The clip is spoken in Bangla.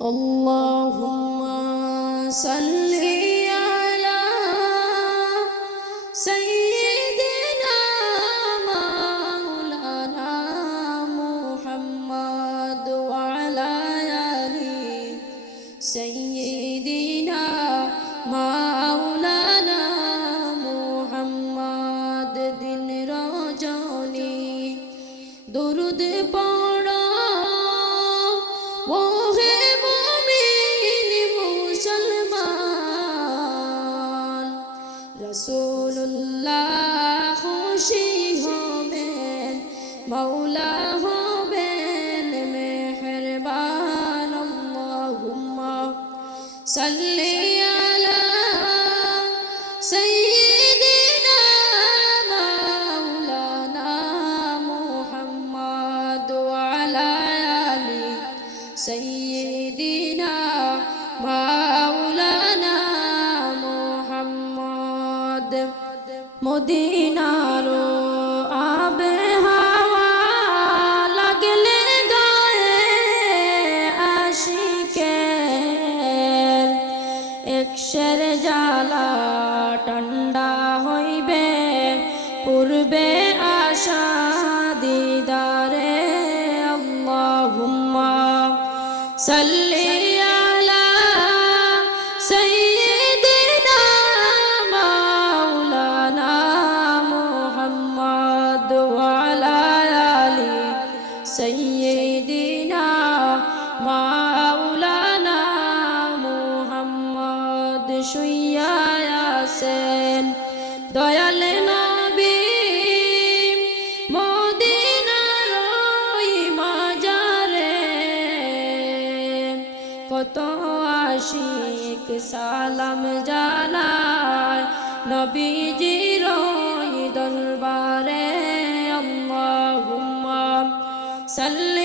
اللهم صل على سيدنا مولانا محمد وعلى آل سيدنا مولانا محمد दिन रजनी दुरूद पढ़ो ওহে মুমিন মুসলমান রাসূলুল্লাহ খুশি হবেন মাওলা হবেন মেহেরবান আল্লাহুম্মা সাল্লি আলা সাইয়্যিদিনা মাওলানা মুহাম্মদ ওয়া আলা আলি سيدنا مولانا محمد মদিনার আবে হাওয়া লাগলে গায়ে আশিকের একশের জ্বালা ঠান্ডা হইবে পূর্বে আশা দিদারে আল্লাহুম্মা সাল্লি আলা সাইয়্যিদিনা মাওলানা মুহাম্মদ ওয়া আলা আলি সাইয়্যিদিনা মাওলানা মুহাম্মদ শুইয়া আছেন দয়াল নবী মদিনার ওই মাজারে কত আশিক সালাম জানায় নবীজির ওই দরবারে আল্লাহুম্মা সাল্লি